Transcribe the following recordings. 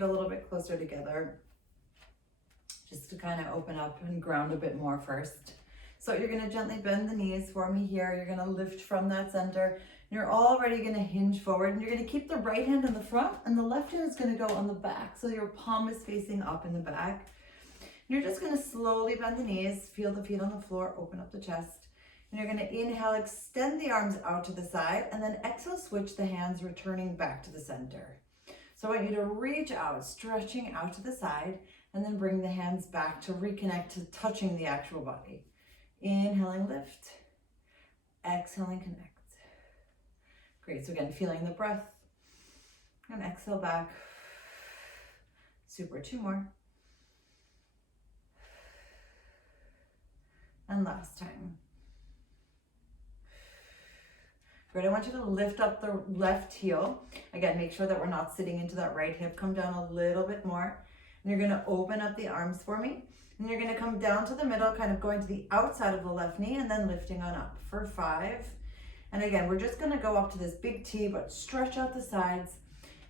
A little bit closer together, just to kind of open up and ground a bit more first. So you're going to gently bend the knees for me here. You're going to lift from that center. You're already going to hinge forward, and you're going to keep the right hand in the front and the left hand is going to go on the back. So your palm is facing up in the back. You're just going to slowly bend the knees, feel the feet on the floor, open up the chest. And you're going to inhale, extend the arms out to the side, and then exhale, switch the hands, returning back to the center. So I want you to reach out, stretching out to the side, and then bring the hands back to reconnect to touching the actual body. Inhaling, lift. Exhaling, connect. Great, so again, feeling the breath. And exhale back. Super, 2 more. And last time. Great, I want you to lift up the left heel. Again, make sure that we're not sitting into that right hip. Come down a little bit more. And you're gonna open up the arms for me. And you're gonna come down to the middle, kind of going to the outside of the left knee and then lifting on up for 5. And again, we're just gonna go up to this big T, but stretch out the sides,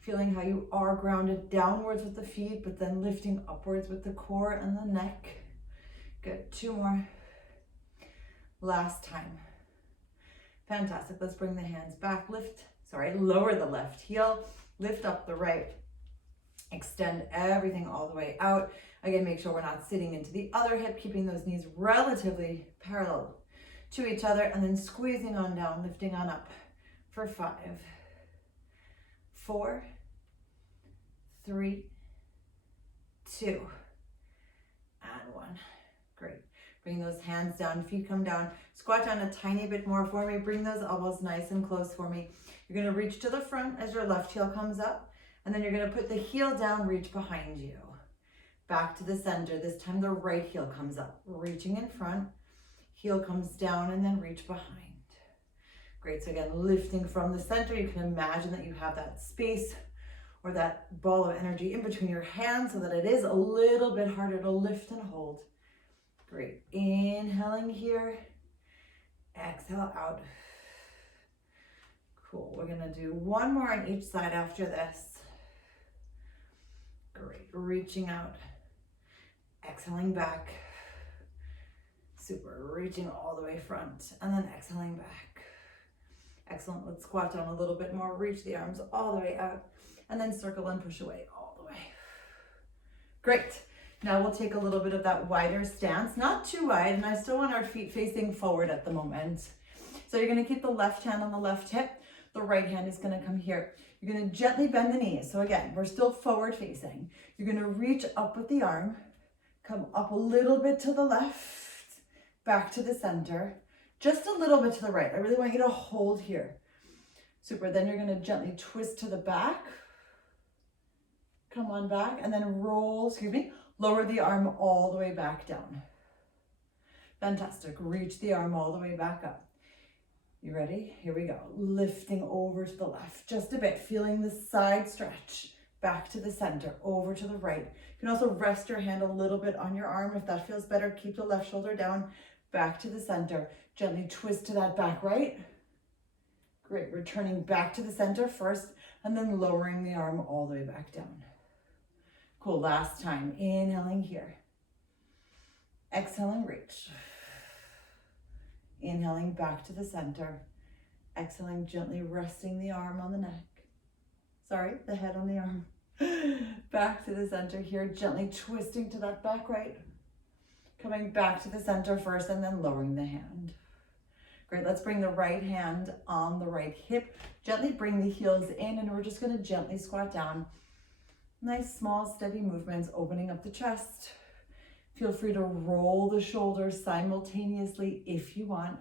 feeling how you are grounded downwards with the feet, but then lifting upwards with the core and the neck. Good, 2 more. Last time. Fantastic. Let's bring the hands back. Lower the left heel, lift up the right, extend everything all the way out. Again, make sure we're not sitting into the other hip, keeping those knees relatively parallel to each other, and then squeezing on down, lifting on up for 5, 4, 3, 2, and 1. Great. Bring those hands down, feet come down, squat down a tiny bit more for me. Bring those elbows nice and close for me. You're gonna reach to the front as your left heel comes up, and then you're gonna put the heel down, reach behind you. Back to the center. This time the right heel comes up, reaching in front, heel comes down, and then reach behind. Great, so again, lifting from the center. You can imagine that you have that space or that ball of energy in between your hands so that it is a little bit harder to lift and hold. Great, inhaling here, exhale out. Cool, we're gonna do 1 more on each side after this. Great, reaching out, exhaling back. Super, reaching all the way front, and then exhaling back. Excellent, let's squat down a little bit more, reach the arms all the way out, and then circle and push away all the way. Great. Now we'll take a little bit of that wider stance, not too wide, and I still want our feet facing forward at the moment. So you're gonna keep the left hand on the left hip, the right hand is gonna come here. You're gonna gently bend the knees. So again, we're still forward facing. You're gonna reach up with the arm, come up a little bit to the left, back to the center, just a little bit to the right. I really want you to hold here. Super, then you're gonna gently twist to the back, come on back, and then roll, lower the arm all the way back down. Fantastic. Reach the arm all the way back up. You ready? Here we go. Lifting over to the left just a bit, feeling the side stretch. Back to the center, over to the right. You can also rest your hand a little bit on your arm if that feels better. Keep the left shoulder down. Back to the center. Gently twist to that back right. Great. Returning back to the center first, and then lowering the arm all the way back down. Cool, last time, inhaling here. Exhaling, reach. Inhaling back to the center. Exhaling, gently resting the arm on the neck. The head on the arm. Back to the center here, gently twisting to that back right. Coming back to the center first and then lowering the hand. Great, let's bring the right hand on the right hip. Gently bring the heels in, and we're just gonna gently squat down. Nice, small, steady movements, opening up the chest. Feel free to roll the shoulders simultaneously if you want.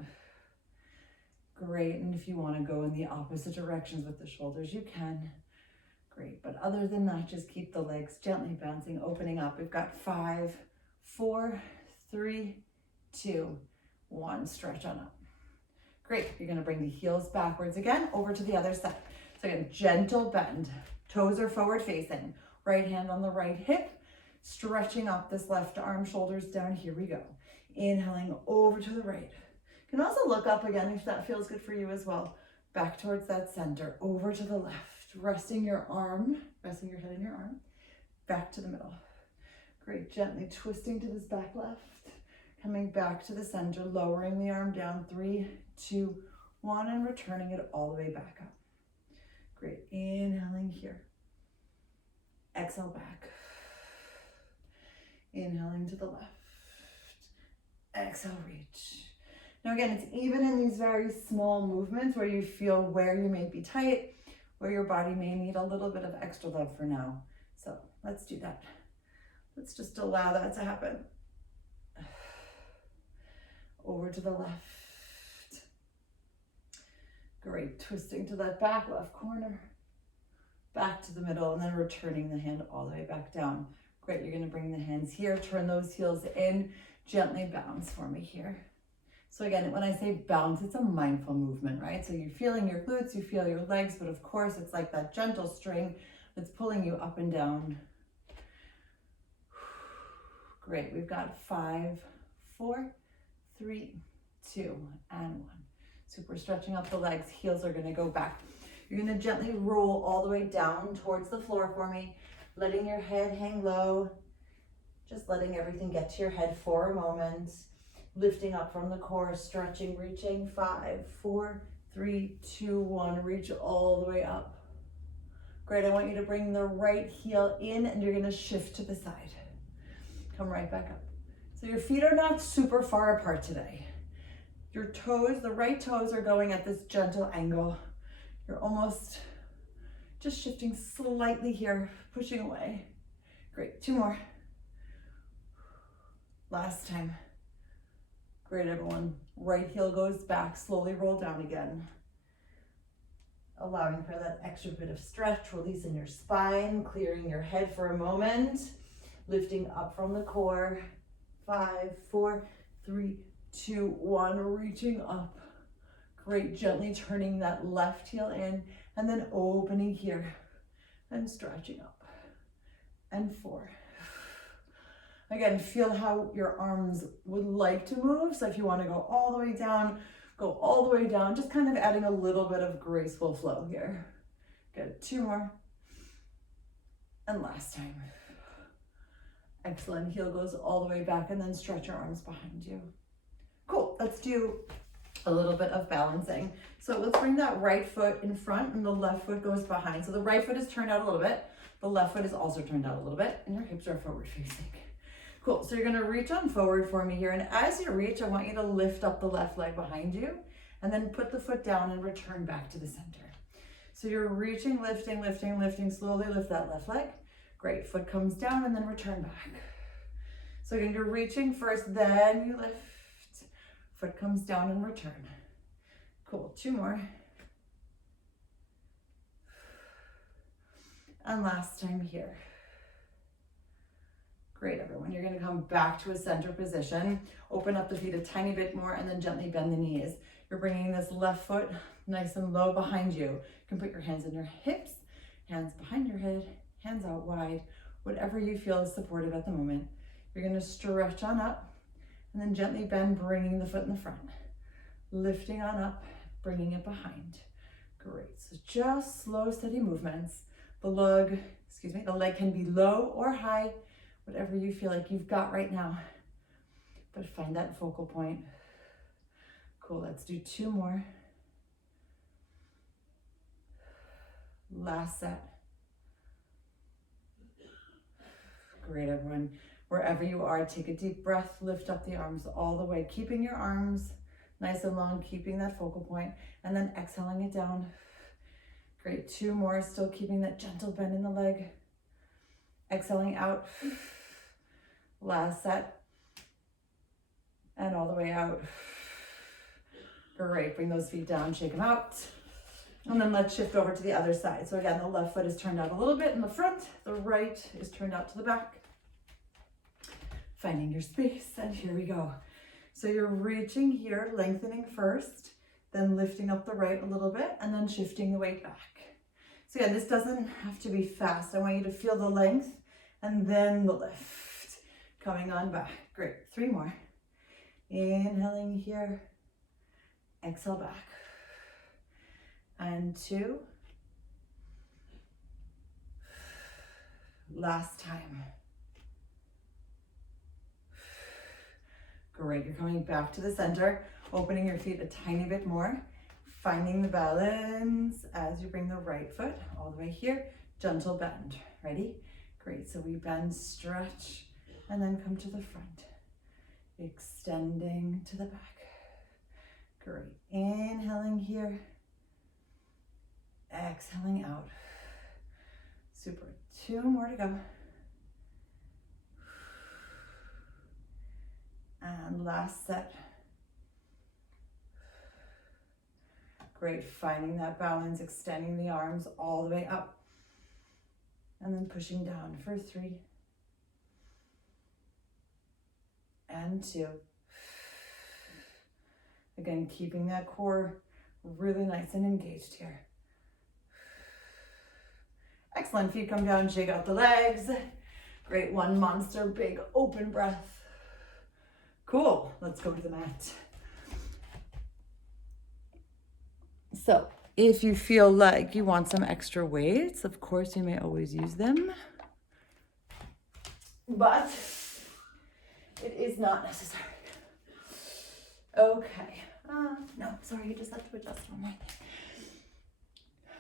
Great, and if you want to go in the opposite directions with the shoulders, you can. Great, but other than that, just keep the legs gently bouncing, opening up. We've got 5, 4, 3, 2, 1. Stretch on up. Great, you're gonna bring the heels backwards again, over to the other side. So again, gentle bend. Toes are forward facing. Right hand on the right hip, stretching up this left arm, shoulders down. Here we go. Inhaling over to the right. You can also look up again if that feels good for you as well. Back towards that center, over to the left. Resting your head in your arm. back to the middle. Great, gently twisting to this back left, coming back to the center, lowering the arm down, 3, 2, 1, and returning it all the way back up. Great, inhaling here. Exhale back. Inhaling to the left. Exhale, reach. Now again, it's even in these very small movements where you feel where you may be tight, where your body may need a little bit of extra love for now. So let's do that. Let's just allow that to happen. Over to the left. Great, twisting to that back left corner. Back to the middle, and then returning the hand all the way back down. Great, you're gonna bring the hands here, turn those heels in, gently bounce for me here. So again, when I say bounce, it's a mindful movement, right? So you're feeling your glutes, you feel your legs, but of course it's like that gentle string that's pulling you up and down. Great, we've got 5, 4, 3, 2, and 1. Super stretching up the legs, heels are gonna go back. You're gonna gently roll all the way down towards the floor for me, letting your head hang low, just letting everything get to your head for a moment, lifting up from the core, stretching, reaching, 5, 4, 3, 2, 1, reach all the way up. Great, I want you to bring the right heel in and you're gonna shift to the side. Come right back up. So your feet are not super far apart today. Your toes, the right toes are going at this gentle angle. You're almost just shifting slightly here, pushing away. Great, 2 more. Last time. Great, everyone. Right heel goes back, slowly roll down again. Allowing for that extra bit of stretch, releasing your spine, clearing your head for a moment, lifting up from the core. 5, 4, 3, 2, 1, reaching up. Great, gently turning that left heel in and then opening here and stretching up. And 4. Again, feel how your arms would like to move. So if you want to go all the way down, go all the way down, just kind of adding a little bit of graceful flow here. Good, 2 more. And last time. Excellent, heel goes all the way back and then stretch your arms behind you. Cool, let's do a little bit of balancing. So let's bring that right foot in front and the left foot goes behind. So the right foot is turned out a little bit. The left foot is also turned out a little bit and your hips are forward facing. Cool, so you're gonna reach on forward for me here. And as you reach, I want you to lift up the left leg behind you and then put the foot down and return back to the center. So you're reaching, lifting, lifting, lifting, slowly lift that left leg. Great, foot comes down and then return back. So again, you're reaching first, then you lift. Foot comes down and return. Cool, 2 more. And last time here. Great, everyone. You're gonna come back to a center position. Open up the feet a tiny bit more and then gently bend the knees. You're bringing this left foot nice and low behind you. You can put your hands on your hips, hands behind your head, hands out wide, whatever you feel is supportive at the moment. You're gonna stretch on up and then gently bend, bringing the foot in the front. Lifting on up, bringing it behind. Great, so just slow, steady movements. The leg can be low or high, whatever you feel like you've got right now. But find that focal point. Cool, let's do 2 more. Last set. Great, everyone. Wherever you are, take a deep breath, lift up the arms all the way, keeping your arms nice and long, keeping that focal point, and then exhaling it down. Great, 2 more, still keeping that gentle bend in the leg. Exhaling out. Last set. And all the way out. Great, bring those feet down, shake them out. And then let's shift over to the other side. So again, the left foot is turned out a little bit in the front, the right is turned out to the back. Finding your space, and here we go. So you're reaching here, lengthening first, then lifting up the right a little bit, and then shifting the weight back. So again, this doesn't have to be fast. I want you to feel the length, and then the lift. Coming on back. Great, 3 more. Inhaling here, exhale back. And 2. Last time. Great, you're coming back to the center, opening your feet a tiny bit more, finding the balance as you bring the right foot all the way here, gentle bend. Ready? Great, so we bend, stretch, and then come to the front, extending to the back. Great, inhaling here, exhaling out. Super, 2 more to go. And last set. Great, finding that balance, extending the arms all the way up. And then pushing down for 3. And 2. Again, keeping that core really nice and engaged here. Excellent, feet come down, shake out the legs. Great, 1 monster, big open breath. Cool, let's go to the mat. So if you feel like you want some extra weights, of course you may always use them, but it is not necessary. Okay, no, sorry, you just have to adjust one more thing.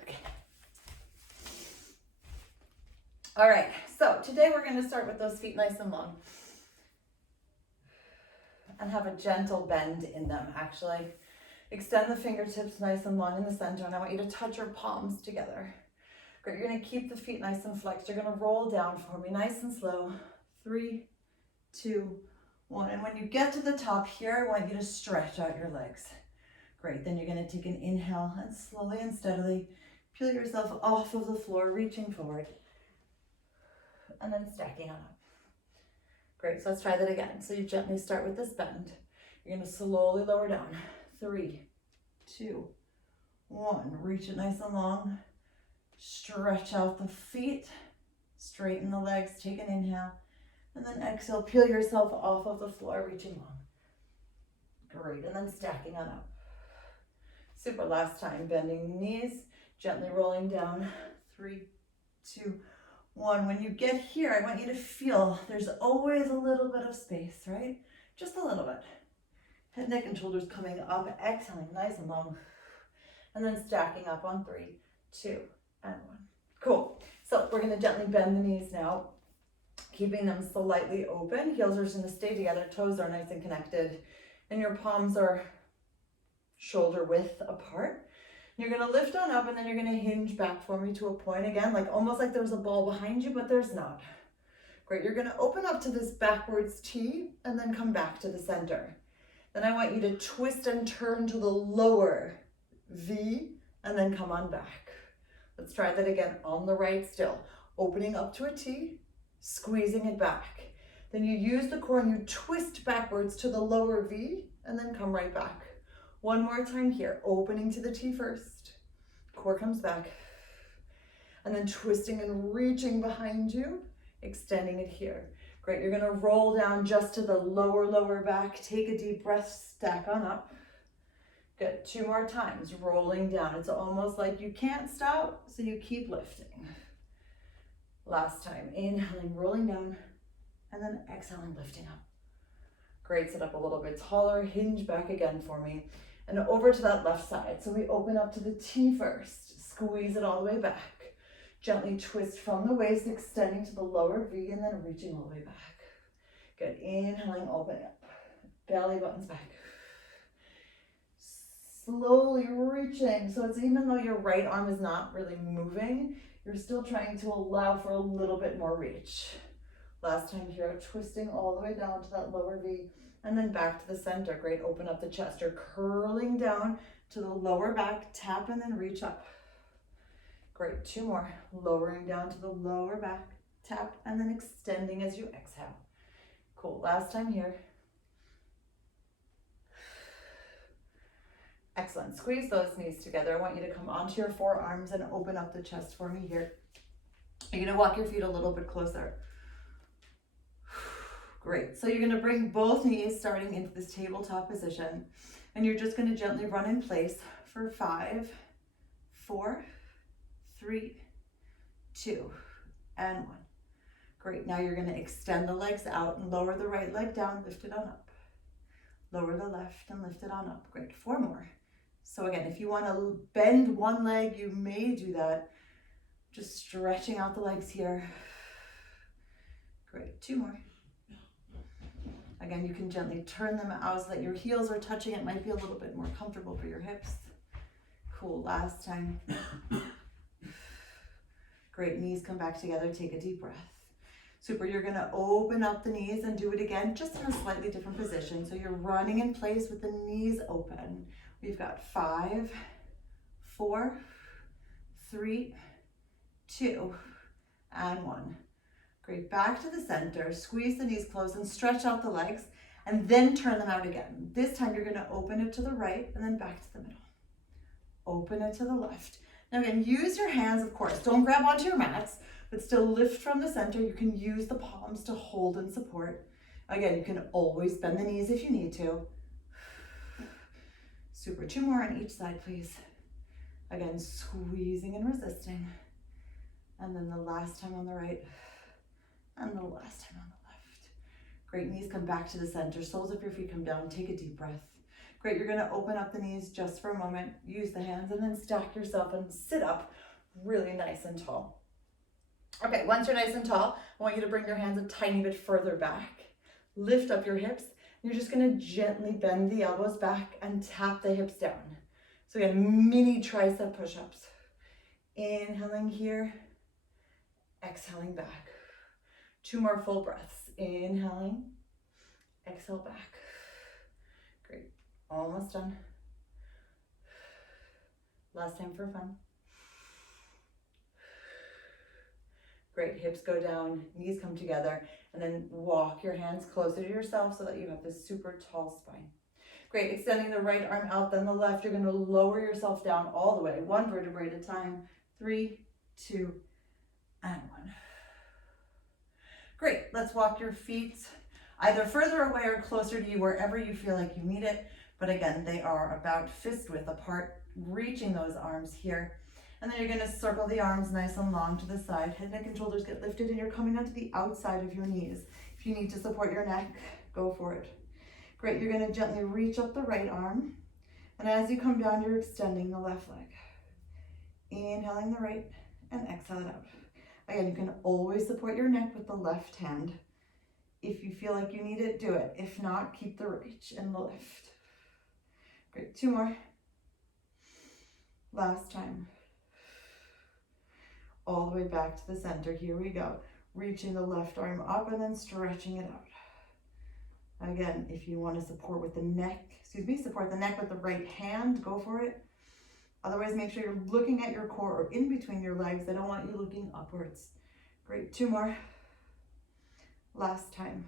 Okay. All right, so today we're gonna start with those feet nice and long and have a gentle bend in them, actually. Extend the fingertips nice and long in the center, and I want you to touch your palms together. Great, you're gonna keep the feet nice and flexed. You're gonna roll down for me, nice and slow. 3, 2, 1. And when you get to the top here, I want you to stretch out your legs. Great, then you're gonna take an inhale and slowly and steadily peel yourself off of the floor, reaching forward. And then stacking on up. Great, so let's try that again. So you gently start with this bend. You're gonna slowly lower down. 3, 2, 1. Reach it nice and long. Stretch out the feet. Straighten the legs. Take an inhale. And then exhale. Peel yourself off of the floor, reaching long. Great. And then stacking on up. Super. Last time. Bending the knees. Gently rolling down. 3, 2, 1. When you get here, I want you to feel there's always a little bit of space, right? Just a little bit. Head, neck, and shoulders coming up, exhaling nice and long. And then stacking up on 3, 2, and 1. Cool. So we're gonna gently bend the knees now, keeping them slightly open. Heels are just gonna stay together, toes are nice and connected, and your palms are shoulder width apart. You're gonna lift on up, and then you're gonna hinge back for me to a point again, like almost like there's a ball behind you, but there's not. Great, you're gonna open up to this backwards T, and then come back to the center. Then I want you to twist and turn to the lower V and then come on back. Let's try that again on the right still. Opening up to a T, squeezing it back. Then you use the core and you twist backwards to the lower V and then come right back. One more time here, opening to the T first. Core comes back. And then twisting and reaching behind you, extending it here. Great, you're gonna roll down just to the lower back. Take a deep breath, stack on up. Good, 2 more times, rolling down. It's almost like you can't stop, so you keep lifting. Last time, inhaling, rolling down, and then exhaling, lifting up. Great, sit up a little bit taller, hinge back again for me, and over to that left side. So we open up to the T first, squeeze it all the way back. Gently twist from the waist, extending to the lower V, and then reaching all the way back. Good, inhaling, opening up. Belly buttons back. Slowly reaching, so it's even though your right arm is not really moving, you're still trying to allow for a little bit more reach. Last time here, twisting all the way down to that lower V, and then back to the center. Great, open up the chest. You're curling down to the lower back, tap, and then reach up. Great, 2 more. Lowering down to the lower back, tap, and then extending as you exhale. Cool, last time here. Excellent, squeeze those knees together. I want you to come onto your forearms and open up the chest for me here. You're gonna walk your feet a little bit closer. Great, so you're gonna bring both knees starting into this tabletop position, and you're just gonna gently run in place for 5, 4, 3, 2, and 1. Great, now you're gonna extend the legs out and lower the right leg down, lift it on up. Lower the left and lift it on up. Great, 4 more. So again, if you wanna bend one leg, you may do that. Just stretching out the legs here. Great, 2 more. Again, you can gently turn them out so that your heels are touching. It might be a little bit more comfortable for your hips. Cool, last time. Great, knees come back together, take a deep breath. Super, you're gonna open up the knees and do it again, just in a slightly different position. So you're running in place with the knees open. We've got 5, 4, 3, 2, and 1. Great, back to the center, squeeze the knees close and stretch out the legs, and then turn them out again. This time you're gonna open it to the right and then back to the middle. Open it to the left. Now again, use your hands, of course. Don't grab onto your mats, but still lift from the center. You can use the palms to hold and support. Again, you can always bend the knees if you need to. Super, 2 more on each side, please. Again, squeezing and resisting. And then the last time on the right. And the last time on the left. Great, knees come back to the center. Soles of your feet come down. Take a deep breath. Great, you're gonna open up the knees just for a moment. Use the hands and then stack yourself and sit up really nice and tall. Okay, once you're nice and tall, I want you to bring your hands a tiny bit further back. Lift up your hips. You're just gonna gently bend the elbows back and tap the hips down. So again, mini tricep push-ups. Inhaling here, exhaling back. 2 more full breaths. Inhaling, exhale back. Great, almost done. Last time for fun. Great, hips go down, knees come together, and then walk your hands closer to yourself so that you have this super tall spine. Great, extending the right arm out, then the left. You're gonna lower yourself down all the way, 1 vertebrae at a time. 3, 2, and 1. Great, let's walk your feet either further away or closer to you, wherever you feel like you need it. But again, they are about fist width apart, reaching those arms here. And then you're gonna circle the arms nice and long to the side. Head, neck, and shoulders get lifted, and you're coming onto the outside of your knees. If you need to support your neck, go for it. Great, you're gonna gently reach up the right arm. And as you come down, you're extending the left leg. Inhaling the right and exhale it out. Again, you can always support your neck with the left hand. If you feel like you need it, do it. If not, keep the reach and the lift. Great, 2 more. Last time. All the way back to the center. Here we go. Reaching the left arm up and then stretching it out. Again, if you want to support with the neck, support the neck with the right hand, go for it. Otherwise, make sure you're looking at your core or in between your legs. I don't want you looking upwards. Great, 2 more. Last time.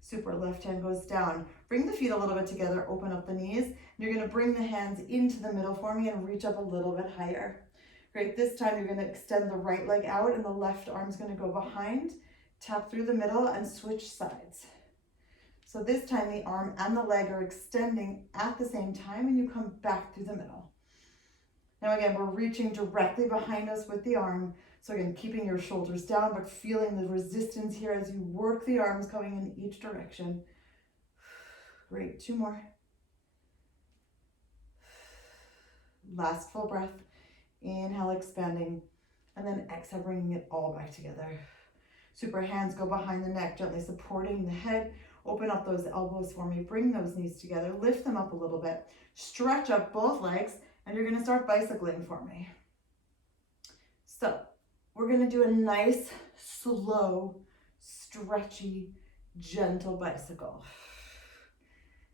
Super, left hand goes down. Bring the feet a little bit together, open up the knees. You're gonna bring the hands into the middle for me and reach up a little bit higher. Great, this time you're gonna extend the right leg out and the left arm's gonna go behind, tap through the middle and switch sides. So this time the arm and the leg are extending at the same time and you come back through the middle. Now again, we're reaching directly behind us with the arm. So again, keeping your shoulders down, but feeling the resistance here as you work the arms going in each direction. Great, 2 more. Last full breath. Inhale, expanding, and then exhale, bringing it all back together. Super, hands go behind the neck, gently supporting the head. Open up those elbows for me. Bring those knees together. Lift them up a little bit. Stretch up both legs, and you're gonna start bicycling for me. So, we're gonna do a nice, slow, stretchy, gentle bicycle.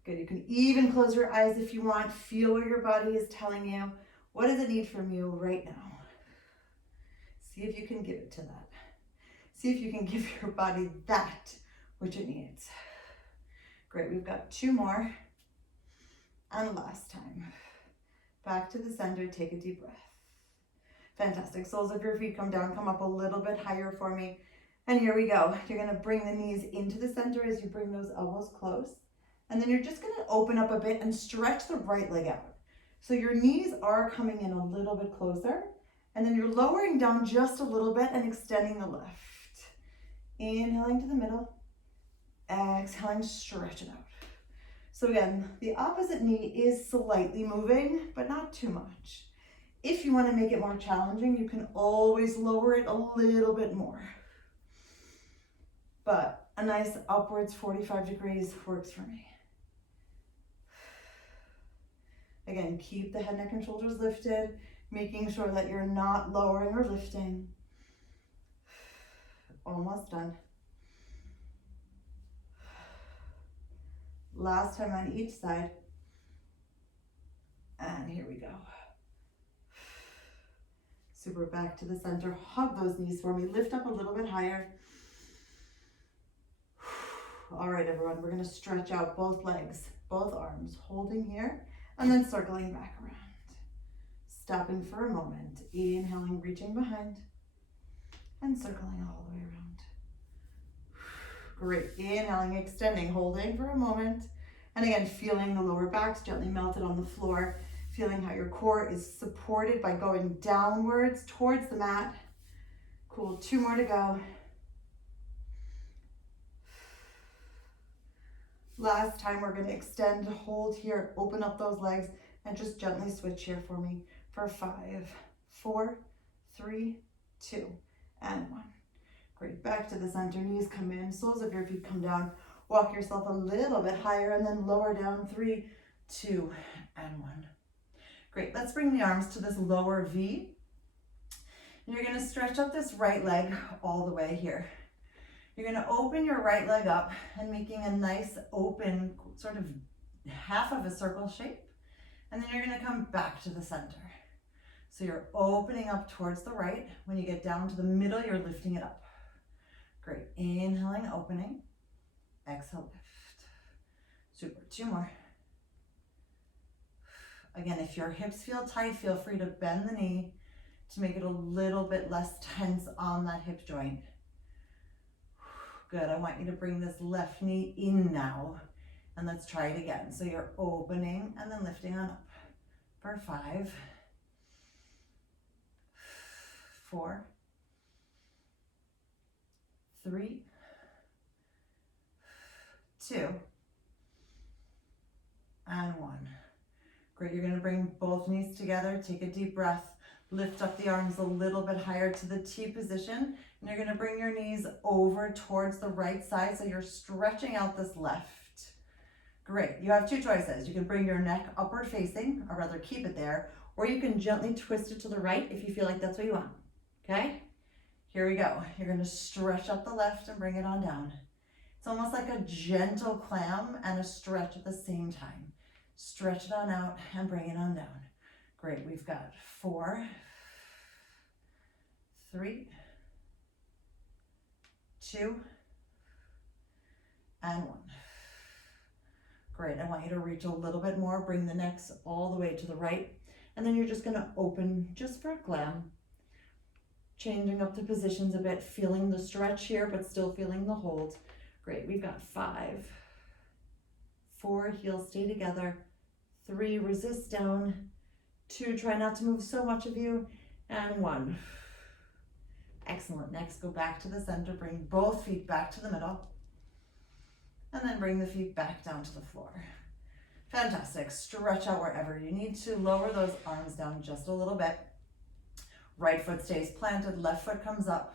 Good, you can even close your eyes if you want. Feel where your body is telling you. What does it need from you right now? See if you can give it to that. See if you can give your body that which it needs. Great, we've got 2 more. And last time. Back to the center, take a deep breath. Fantastic, soles of your feet come down, come up a little bit higher for me. And here we go. You're gonna bring the knees into the center as you bring those elbows close. And then you're just gonna open up a bit and stretch the right leg out. So your knees are coming in a little bit closer, and then you're lowering down just a little bit and extending the left. Inhaling to the middle, exhaling, stretch it out. So again, the opposite knee is slightly moving, but not too much. If you want to make it more challenging, you can always lower it a little bit more. But a nice upwards 45 degrees works for me. Again, keep the head, neck, and shoulders lifted, making sure that you're not lowering or lifting. Almost done. Last time on each side. And here we go. Super, back to the center. Hug those knees for me. Lift up a little bit higher. All right, everyone, we're gonna stretch out both legs, both arms, holding here, and then circling back around. Stopping for a moment. Inhaling, reaching behind, and circling all the way around. Great. Inhaling, extending, holding for a moment. And again, feeling the lower backs gently melted on the floor. Feeling how your core is supported by going downwards towards the mat. Cool. 2 more to go. Last time, we're going to extend, hold here, open up those legs, and just gently switch here for me for 5, 4, 3, 2, and 1. Great, back to the center, knees come in, soles of your feet come down, walk yourself a little bit higher, and then lower down, 3, 2, and 1. Great, let's bring the arms to this lower V. And you're gonna stretch up this right leg all the way here. You're gonna open your right leg up and making a nice open, sort of half of a circle shape. And then you're gonna come back to the center. So you're opening up towards the right. When you get down to the middle, you're lifting it up. Great, inhaling, opening, exhale, lift. Super, 2 more. Again, if your hips feel tight, feel free to bend the knee to make it a little bit less tense on that hip joint. Good, I want you to bring this left knee in now, and let's try it again. So you're opening and then lifting on up for 5, 4, 3, 2, and 1. Great, you're gonna bring both knees together, take a deep breath, lift up the arms a little bit higher to the T position, and you're gonna bring your knees over towards the right side, so you're stretching out this left. Great, you have 2 choices. You can bring your neck upward facing, or rather keep it there, or you can gently twist it to the right if you feel like that's what you want, okay? Here we go. You're gonna stretch up the left and bring it on down. It's almost like a gentle clam and a stretch at the same time. Stretch it on out and bring it on down. Great, we've got 4, 3, 2, and 1. Great, I want you to reach a little bit more, bring the necks all the way to the right, and then you're just gonna open just for a glam. Changing up the positions a bit, feeling the stretch here, but still feeling the hold. Great, we've got 5, 4, heels stay together, 3, resist down, 2, try not to move so much of you, and 1. Excellent, next go back to the center, bring both feet back to the middle, and then bring the feet back down to the floor. Fantastic, stretch out wherever you need to, lower those arms down just a little bit. Right foot stays planted, left foot comes up,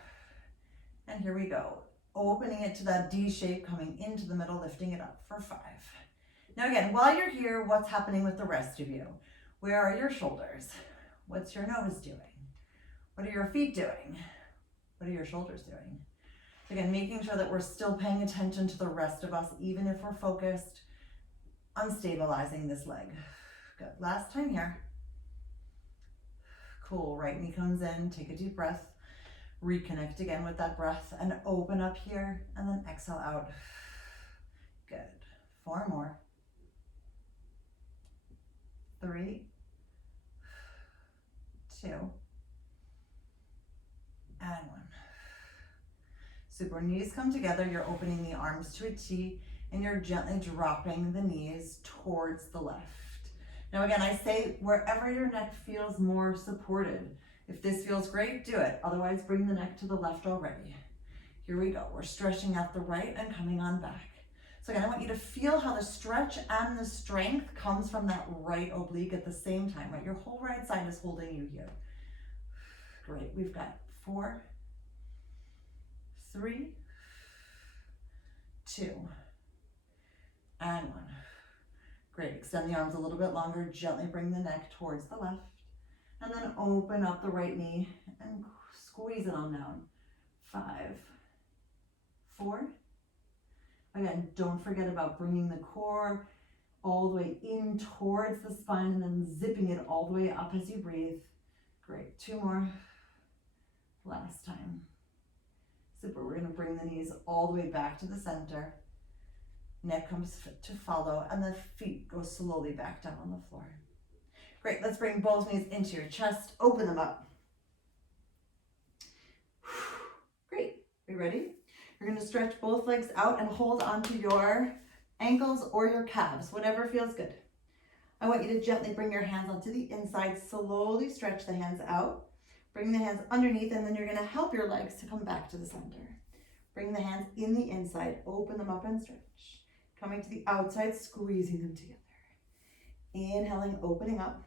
and here we go. Opening it to that D shape, coming into the middle, lifting it up for 5. Now again, while you're here, what's happening with the rest of you? Where are your shoulders? What's your nose doing? What are your feet doing? What are your shoulders doing? Again, making sure that we're still paying attention to the rest of us, even if we're focused on stabilizing this leg. Good, last time here. Cool, right knee comes in, take a deep breath, reconnect again with that breath, and open up here, and then exhale out. Good, 4 more. 3, 2, and 1. Super, knees come together, you're opening the arms to a T, and you're gently dropping the knees towards the left. Now again, I say wherever your neck feels more supported. If this feels great, do it. Otherwise, bring the neck to the left already. Here we go. We're stretching out the right and coming on back. So again, I want you to feel how the stretch and the strength comes from that right oblique at the same time, right? Your whole right side is holding you here. Great. We've got 4, 3, 2, and 1. Great. Extend the arms a little bit longer. Gently bring the neck towards the left. And then open up the right knee and squeeze it on down. 5, 4. Again, don't forget about bringing the core all the way in towards the spine and then zipping it all the way up as you breathe. Great. 2 more. Last time. Super. We're going to bring the knees all the way back to the center. Neck comes to follow, and the feet go slowly back down on the floor. Great. Let's bring both knees into your chest. Open them up. Great. Are you ready? You're going to stretch both legs out and hold onto your ankles or your calves, whatever feels good. I want you to gently bring your hands onto the inside. Slowly stretch the hands out. Bring the hands underneath, and then you're going to help your legs to come back to the center. Bring the hands in the inside. Open them up and stretch. Coming to the outside, squeezing them together. Inhaling, opening up.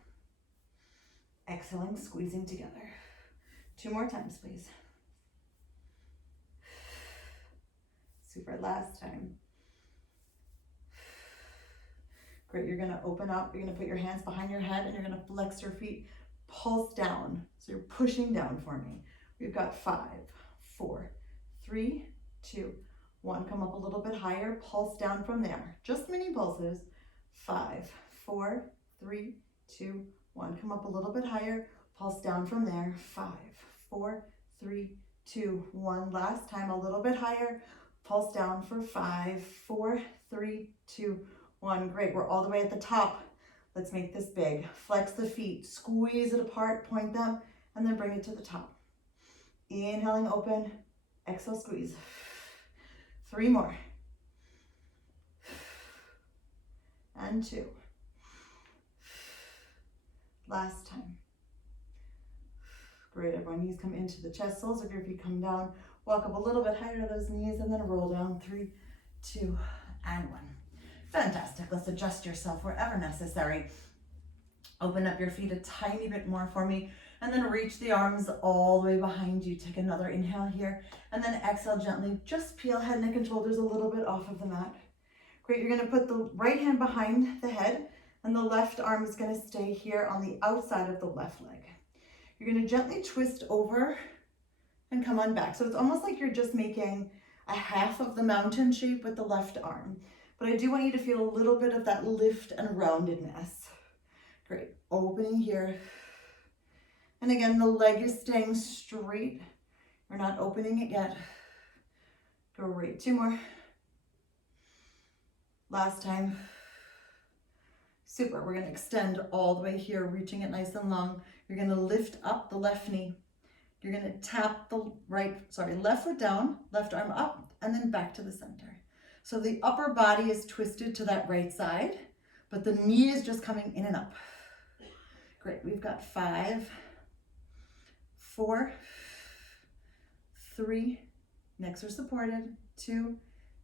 Exhaling, squeezing together. 2 more times, please. Super. Last time. Great. You're going to open up. You're going to put your hands behind your head, and you're going to flex your feet. Pulse down. So you're pushing down for me. We've got 5, 4, 3, 2, 1. Come up a little bit higher. Pulse down from there. Just mini pulses. 5, 4, 3, 2, 1. Come up a little bit higher. Pulse down from there. 5, 4, 3, 2, 1. Last time, a little bit higher. Pulse down for 5, 4, 3, 2, 1. Great. We're all the way at the top. Let's make this big. Flex the feet. Squeeze it apart. Point them. And then bring it to the top. Inhaling, open. Exhale, squeeze. 3 more. And 2. Last time. Great, everyone. Knees come into the chest. Soles of your feet come down. Walk up a little bit higher to those knees and then roll down. 3, 2, and 1. Fantastic. Let's adjust yourself wherever necessary. Open up your feet a tiny bit more for me. And then reach the arms all the way behind you. Take another inhale here. And then exhale gently. Just peel head, neck, and shoulders a little bit off of the mat. Great. You're going to put the right hand behind the head. And the left arm is going to stay here on the outside of the left leg. You're going to gently twist over and come on back. So it's almost like you're just making a half of the mountain shape with the left arm. But I do want you to feel a little bit of that lift and roundedness. Great. Opening here. And again, the leg is staying straight. We're not opening it yet. Great. 2 more. Last time. Super. We're going to extend all the way here, reaching it nice and long. You're going to lift up the left knee. You're going to tap the left foot down, left arm up, and then back to the center. So the upper body is twisted to that right side, but the knee is just coming in and up. Great. We've got 5, 4, 3, necks are supported, 2,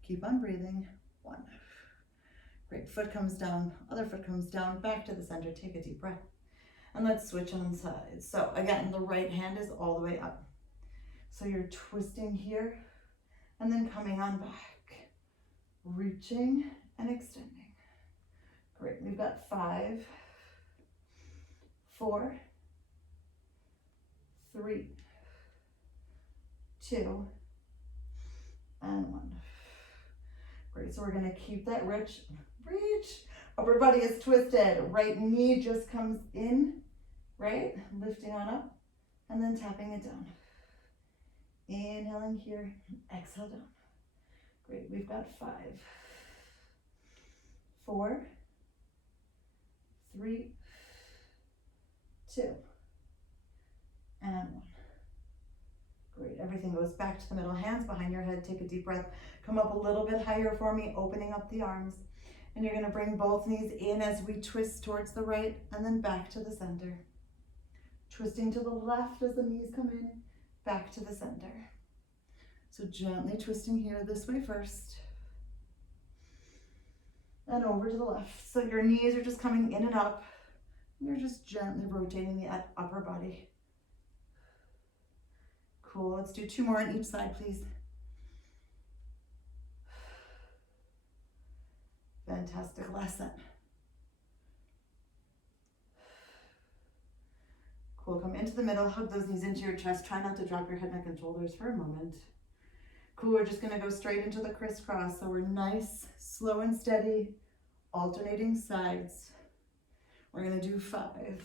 keep on breathing, 1. Great. Foot comes down, other foot comes down, back to the center. Take a deep breath. And let's switch on sides. So again, the right hand is all the way up. So you're twisting here and then coming on back. Reaching and extending. Great. We've got 5, 4, 3, 2, and 1. Great. So we're going to keep that reach. Upper body is twisted. Right knee just comes in, right? Lifting on up and then tapping it down. Inhaling here, exhale down. Great. We've got 5, 4, 3, 2, and 1. Great. Everything goes back to the middle. Hands behind your head. Take a deep breath. Come up a little bit higher for me, opening up the arms. And you're going to bring both knees in as we twist towards the right and then back to the center. Twisting to the left as the knees come in, back to the center. So gently twisting here this way first. And over to the left. So your knees are just coming in and up. You're just gently rotating the upper body. Cool, let's do 2 more on each side, please. Fantastic, last set. Cool, come into the middle, hug those knees into your chest. Try not to drop your head, neck, and shoulders for a moment. Cool, we're just gonna go straight into the crisscross. So we're nice, slow and steady, alternating sides. We're gonna do 5,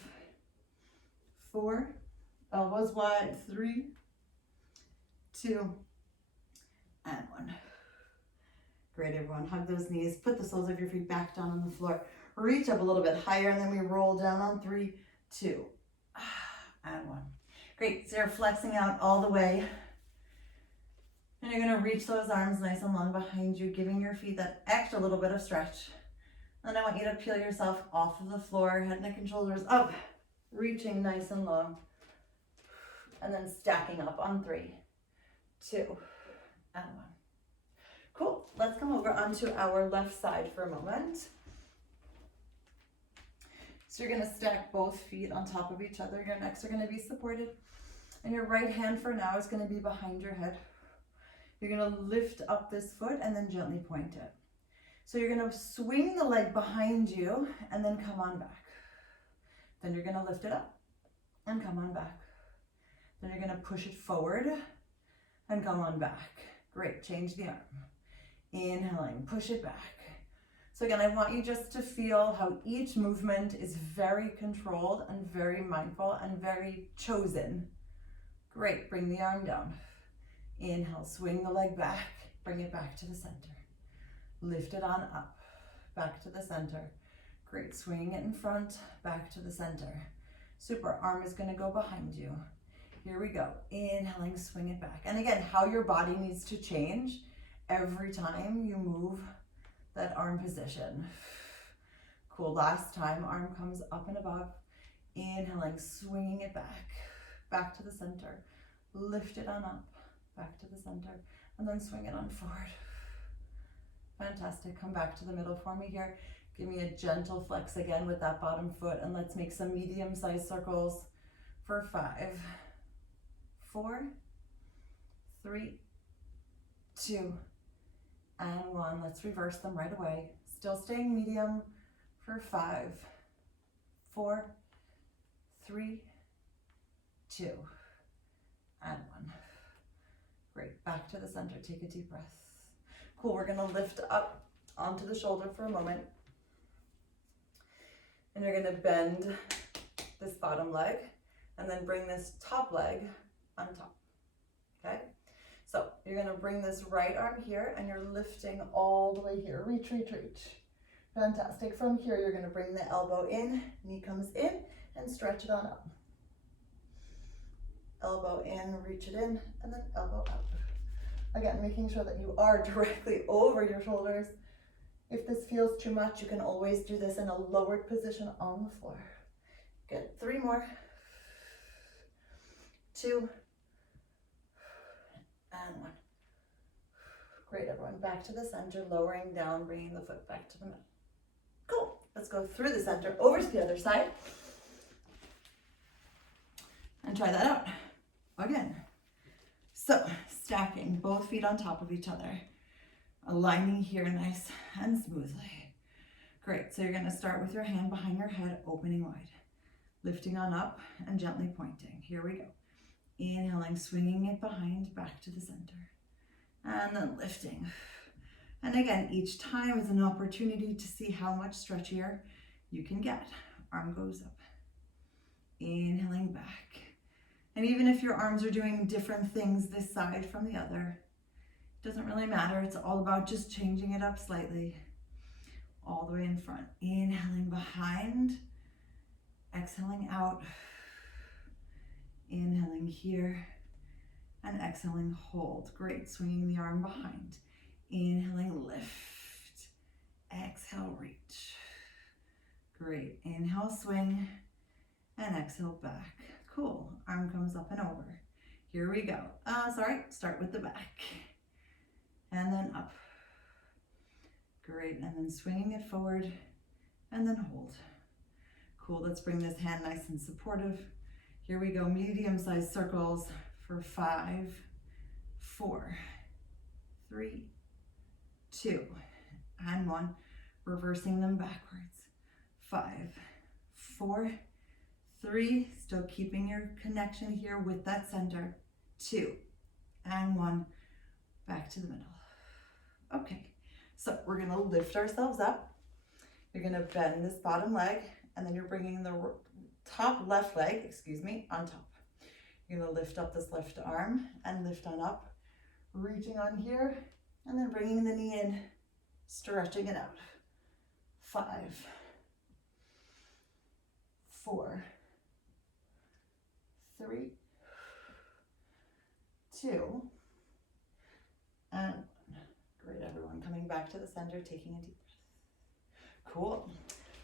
4, elbows wide, 3, 2, and 1. Great, everyone. Hug those knees. Put the soles of your feet back down on the floor. Reach up a little bit higher, and then we roll down on 3, 2, and 1. Great. So you're flexing out all the way. And you're going to reach those arms nice and long behind you, giving your feet that extra little bit of stretch. And I want you to peel yourself off of the floor, head, neck, and shoulders up, reaching nice and long. And then stacking up on 3, 2, and 1. Cool, let's come over onto our left side for a moment. So you're gonna stack both feet on top of each other. Your necks are gonna be supported. And your right hand for now is gonna be behind your head. You're gonna lift up this foot and then gently point it. So you're gonna swing the leg behind you and then come on back. Then you're gonna lift it up and come on back. Then you're gonna push it forward and come on back. Great, change the arm. Inhaling, push it back. So again, I want you just to feel how each movement is very controlled and very mindful and very chosen. Great, bring the arm down. Inhale, swing the leg back, bring it back to the center. Lift it on up, back to the center. Great, swinging it in front, back to the center. Super, arm is gonna go behind you. Here we go, inhaling, swing it back. And again, how your body needs to change every time you move that arm position. Cool, last time, arm comes up and above. Inhaling, swinging it back, back to the center. Lift it on up, back to the center, and then swing it on forward. Fantastic, come back to the middle for me here. Give me a gentle flex again with that bottom foot, and let's make some medium-sized circles for 5, 4, 3, 2, and 1. Let's reverse them right away. Still staying medium for 5, 4, 3, 2, and 1. Great, back to the center, take a deep breath. Cool, we're gonna lift up onto the shoulder for a moment. And you're gonna bend this bottom leg and then bring this top leg on top, okay? So you're gonna bring this right arm here and you're lifting all the way here. Reach, reach, reach. Fantastic. From here, you're gonna bring the elbow in, knee comes in, and stretch it on up. Elbow in, reach it in, and then elbow up. Again, making sure that you are directly over your shoulders. If this feels too much, you can always do this in a lowered position on the floor. Good, 3 more. 2, and 1. Great, everyone, back to the center, lowering down, bringing the foot back to the middle. Cool, let's go through the center, over to the other side. And try that out again. So, stacking both feet on top of each other, aligning here nice and smoothly. Great, so you're gonna start with your hand behind your head, opening wide, lifting on up and gently pointing. Here we go. Inhaling, swinging it behind, back to the center, and then lifting. And again, each time is an opportunity to see how much stretchier you can get. Arm goes up, inhaling back. And even if your arms are doing different things this side from the other, it doesn't really matter. It's all about just changing it up slightly. All the way in front. Inhaling behind, exhaling out. Inhaling here, and exhaling, hold. Great, swinging the arm behind. Inhaling, lift. Exhale, reach. Great, inhale, swing, and exhale back. Cool, arm comes up and over. Here we go. Start with the back. And then up. Great, and then swinging it forward, and then hold. Cool, let's bring this hand nice and supportive. Here we go, medium-sized circles for 5, 4, 3, 2, and 1. Reversing them backwards. 5, 4, 3, still keeping your connection here with that center. 2, and 1, back to the middle. Okay, so we're gonna lift ourselves up. You're gonna bend this bottom leg, and then you're bringing the top left leg, on top. You're gonna lift up this left arm and lift on up, reaching on here, and then bringing the knee in, stretching it out. 5, 4, 3, 2, and 1. Great, everyone. Coming back to the center, taking a deep breath. Cool.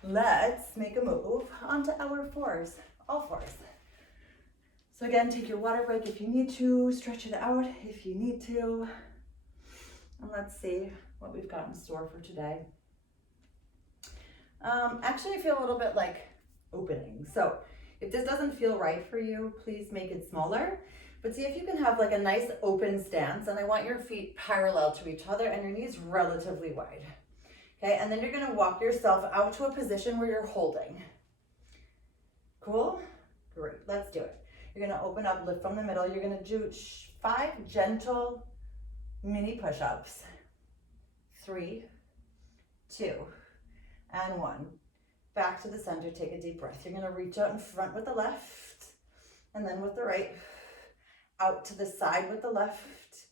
Let's make a move onto our 4s, all 4s. So again, take your water break if you need to, stretch it out if you need to. And let's see what we've got in store for today. Actually, I feel a little bit like opening. So if this doesn't feel right for you, please make it smaller. But see if you can have like a nice open stance, and I want your feet parallel to each other and your knees relatively wide. Okay, and then you're gonna walk yourself out to a position where you're holding. Cool? Great, let's do it. You're gonna open up, lift from the middle. You're gonna do 5 gentle mini push-ups. 3, 2, and 1. Back to the center, take a deep breath. You're gonna reach out in front with the left, and then with the right. Out to the side with the left,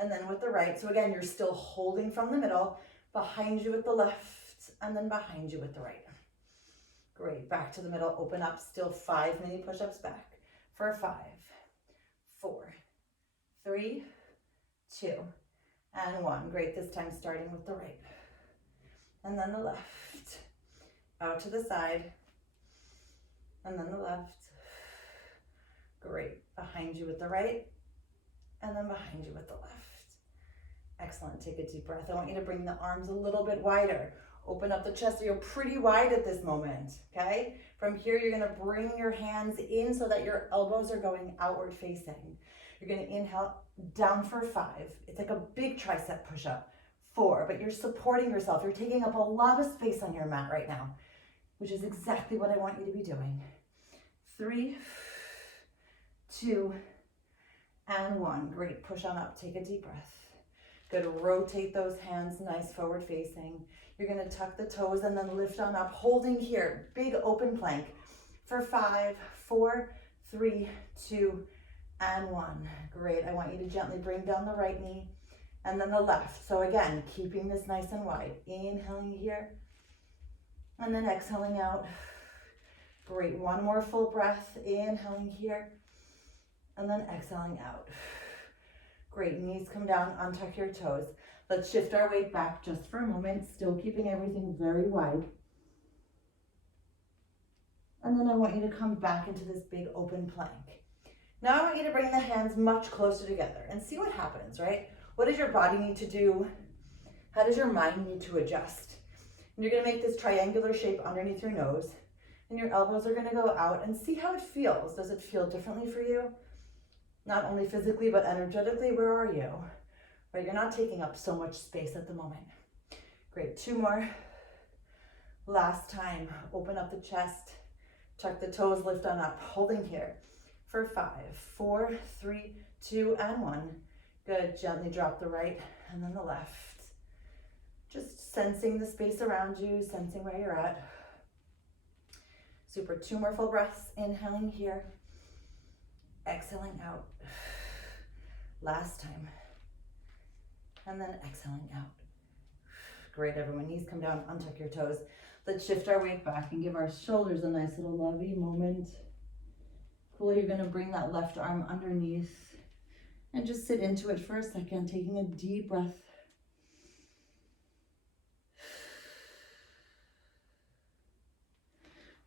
and then with the right. So again, you're still holding from the middle, behind you with the left, and then behind you with the right. Great, back to the middle, open up, still 5 mini push-ups back for 5, 4, 3, 2, and 1. Great, this time starting with the right. And then the left, out to the side, and then the left. Great, behind you with the right, and then behind you with the left. Excellent, take a deep breath. I want you to bring the arms a little bit wider. Open up the chest so you're pretty wide at this moment, okay? From here, you're gonna bring your hands in so that your elbows are going outward facing. You're gonna inhale down for 5. It's like a big tricep push-up. 4, but you're supporting yourself. You're taking up a lot of space on your mat right now, which is exactly what I want you to be doing. 3, 2, and 1. Great, push on up, take a deep breath. Good, rotate those hands, nice forward facing. You're gonna tuck the toes and then lift on up, holding here, big open plank for 5, 4, 3, 2, and 1. Great, I want you to gently bring down the right knee and then the left. So again, keeping this nice and wide. Inhaling here, and then exhaling out. Great, 1 more full breath, inhaling here, and then exhaling out. Great, knees come down, untuck your toes. Let's shift our weight back just for a moment, still keeping everything very wide. And then I want you to come back into this big open plank. Now I want you to bring the hands much closer together and see what happens, right? What does your body need to do? How does your mind need to adjust? And you're gonna make this triangular shape underneath your nose, and your elbows are gonna go out, and see how it feels. Does it feel differently for you? Not only physically, but energetically, where are you? Right, you're not taking up so much space at the moment. Great, 2 more. Last time, open up the chest, tuck the toes, lift on up, holding here for 5, 4, 3, 2, and 1. Good, gently drop the right and then the left. Just sensing the space around you, sensing where you're at. Super, 2 more full breaths, inhaling here, exhaling out. Last time. And then exhaling out. Great, everyone. Knees come down, untuck your toes. Let's shift our weight back and give our shoulders a nice little lovey moment. Cool, you're gonna bring that left arm underneath and just sit into it for a second, taking a deep breath.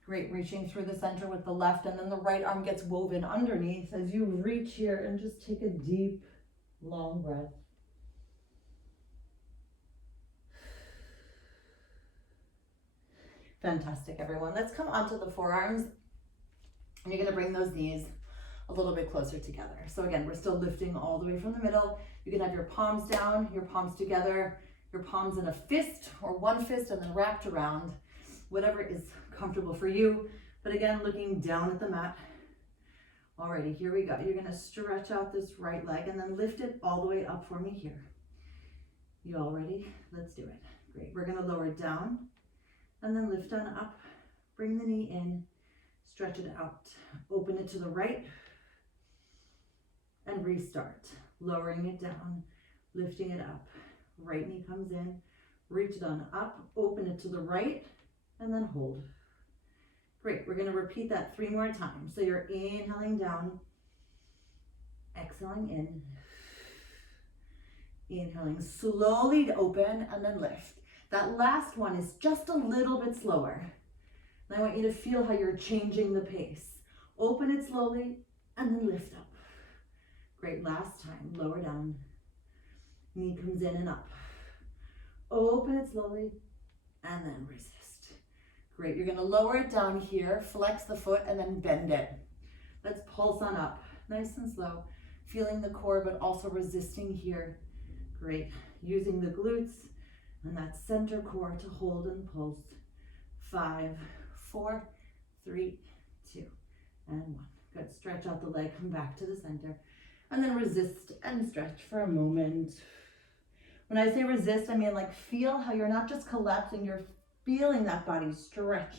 Great, reaching through the center with the left, and then the right arm gets woven underneath as you reach here and just take a deep, long breath. Fantastic, everyone. Let's come onto the forearms, and you're gonna bring those knees a little bit closer together. So again, we're still lifting all the way from the middle. You can have your palms down, your palms together, your palms in a fist or one fist and then wrapped around, whatever is comfortable for you. But again, looking down at the mat. Alrighty, here we go. You're gonna stretch out this right leg and then lift it all the way up for me here. You all ready? Let's do it. Great, we're gonna lower it down and then lift on up. Bring the knee in, stretch it out. Open it to the right and restart. Lowering it down, lifting it up. Right knee comes in, reach it on up, open it to the right, and then hold. Great, we're gonna repeat that 3 more times. So you're inhaling down, exhaling in, inhaling slowly to open and then lift. That last one is just a little bit slower. And I want you to feel how you're changing the pace. Open it slowly and then lift up. Great, last time, lower down. Knee comes in and up. Open it slowly and then resist. Great, you're gonna lower it down here, flex the foot and then bend it. Let's pulse on up, nice and slow. Feeling the core but also resisting here. Great, using the glutes and that center core to hold and pulse. 5, 4, 3, 2, and 1. Good, stretch out the leg, come back to the center. And then resist and stretch for a moment. When I say resist, I mean like feel how you're not just collapsing, you're feeling that body stretch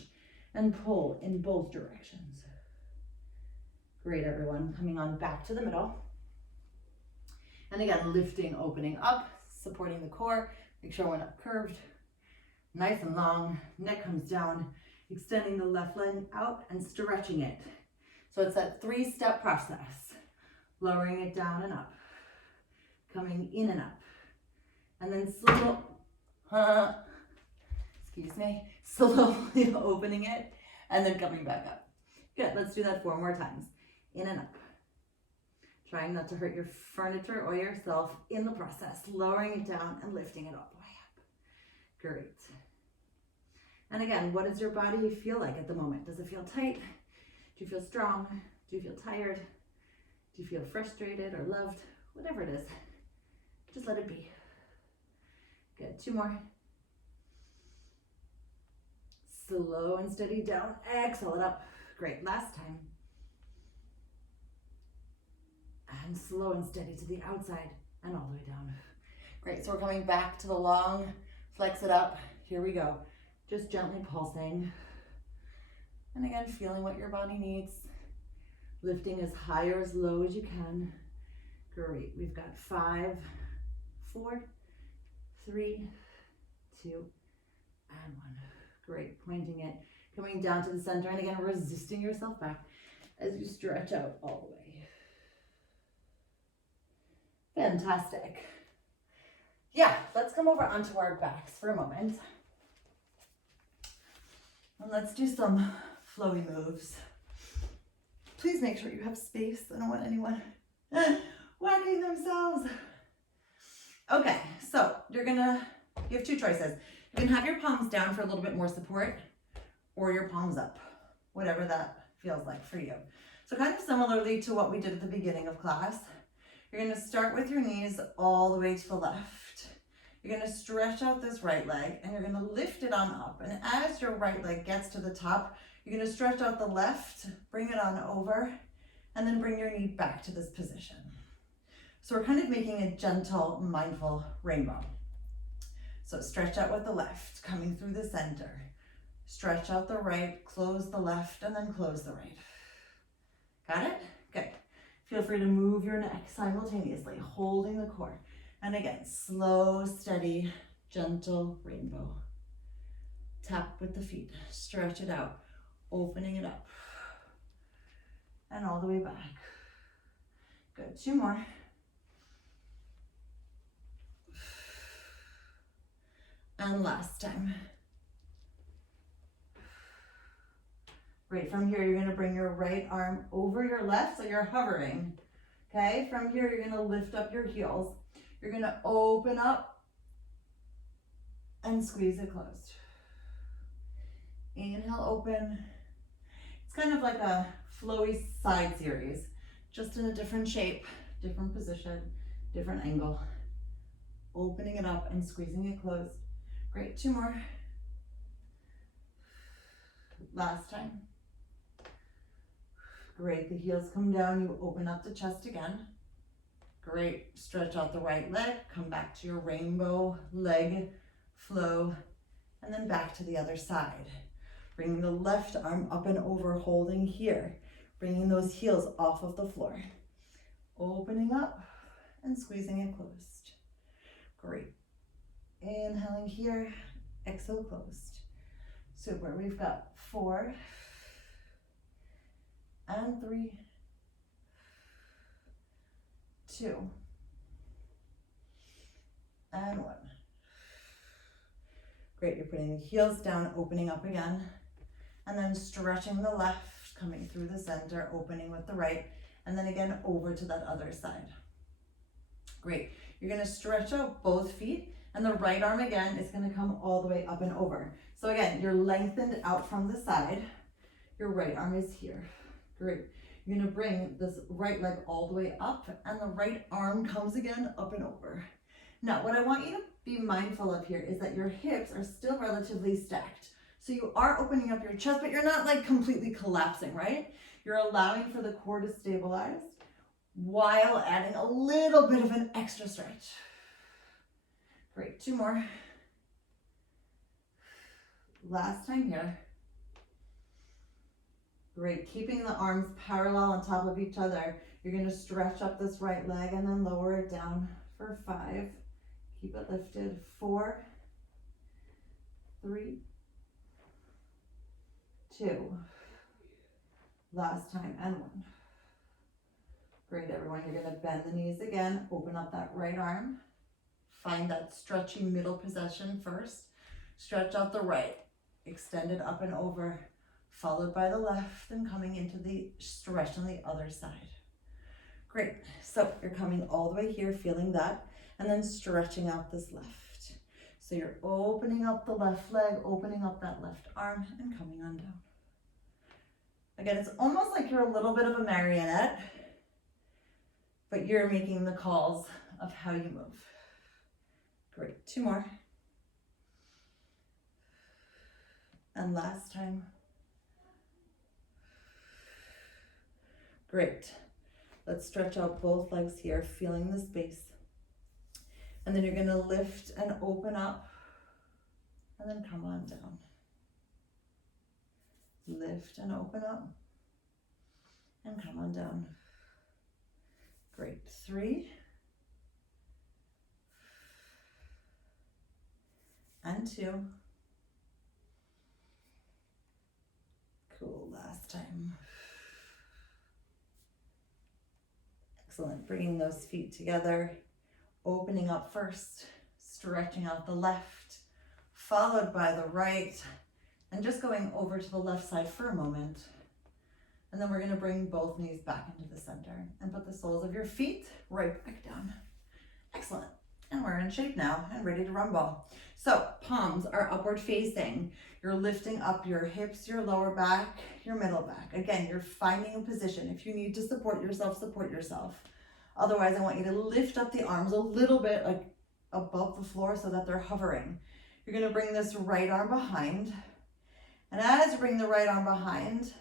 and pull in both directions. Great, everyone. Coming on back to the middle. And again, lifting, opening up, supporting the core. Make sure we're not curved. Nice and long. Neck comes down. Extending the left leg out and stretching it. So it's that 3-step process. Lowering it down and up. Coming in and up. And then slowly opening it and then coming back up. Good, let's do that 4 more times. In and up. Trying not to hurt your furniture or yourself in the process. Lowering it down and lifting it all the way up. Great. And again, what does your body feel like at the moment? Does it feel tight? Do you feel strong? Do you feel tired? Do you feel frustrated or loved? Whatever it is, just let it be. Good, 2 more. Slow and steady down, exhale it up. Great, last time. And slow and steady to the outside and all the way down. Great, so we're coming back to the long, flex it up. Here we go. Just gently pulsing. And again, feeling what your body needs. Lifting as high or as low as you can. Great, we've got 5, 4, 3, 2, and 1. Great, pointing it, coming down to the center, and again, resisting yourself back as you stretch out all the way. Fantastic. Yeah, let's come over onto our backs for a moment. And let's do some flowy moves. Please make sure you have space. I don't want anyone whacking themselves. Okay, so you have 2 choices. You can have your palms down for a little bit more support or your palms up, whatever that feels like for you. So kind of similarly to what we did at the beginning of class, you're gonna start with your knees all the way to the left. You're gonna stretch out this right leg and you're gonna lift it on up. And as your right leg gets to the top, you're gonna stretch out the left, bring it on over, and then bring your knee back to this position. So we're kind of making a gentle, mindful rainbow. So stretch out with the left, coming through the center. Stretch out the right, close the left, and then close the right. Got it? Good. Feel free to move your neck simultaneously, holding the core. And again, slow, steady, gentle rainbow. Tap with the feet, stretch it out, opening it up. And all the way back. Good, 2 more. And last time. Great, from here, you're gonna bring your right arm over your left, so you're hovering. Okay, from here, you're gonna lift up your heels. You're gonna open up and squeeze it closed. Inhale, open. It's kind of like a flowy side series, just in a different shape, different position, different angle. Opening it up and squeezing it closed. Great, 2 more. Last time. Great, the heels come down, you open up the chest again. Great, stretch out the right leg, come back to your rainbow leg flow, and then back to the other side. Bringing the left arm up and over, holding here. Bringing those heels off of the floor. Opening up and squeezing it closed. Great. Inhaling here, exhale closed. Super, we've got 4 and 3, 2 and 1. Great, you're putting the heels down, opening up again, and then stretching the left, coming through the center, opening with the right, and then again over to that other side. Great, you're gonna stretch out both feet, and the right arm again is gonna come all the way up and over. So again, you're lengthened out from the side, your right arm is here. Great, you're gonna bring this right leg all the way up, and the right arm comes again up and over. Now, what I want you to be mindful of here is that your hips are still relatively stacked. So you are opening up your chest, but you're not like completely collapsing, right? You're allowing for the core to stabilize while adding a little bit of an extra stretch. Great, 2 more. Last time here. Great, keeping the arms parallel on top of each other. You're gonna stretch up this right leg and then lower it down for 5. Keep it lifted, 4, 3, 2. Last time, and 1. Great, everyone, you're gonna bend the knees again, open up that right arm. Find that stretchy middle position first. Stretch out the right, extend it up and over, followed by the left, and coming into the stretch on the other side. Great, so you're coming all the way here, feeling that, and then stretching out this left. So you're opening up the left leg, opening up that left arm, and coming on down. Again, it's almost like you're a little bit of a marionette, but you're making the calls of how you move. Great, 2 more. And last time. Great. Let's stretch out both legs here, feeling the space. And then you're gonna lift and open up, and then come on down. Lift and open up, and come on down. Great, 3. And 2. Cool, last time. Excellent, bringing those feet together, opening up first, stretching out the left, followed by the right, and just going over to the left side for a moment. And then we're gonna bring both knees back into the center and put the soles of your feet right back down. Excellent, and we're in shape now and ready to rumble. So palms are upward facing. You're lifting up your hips, your lower back, your middle back. Again, you're finding a position. If you need to support yourself, support yourself. Otherwise, I want you to lift up the arms a little bit like above the floor so that they're hovering. You're gonna bring this right arm behind. And as you bring the right arm behind,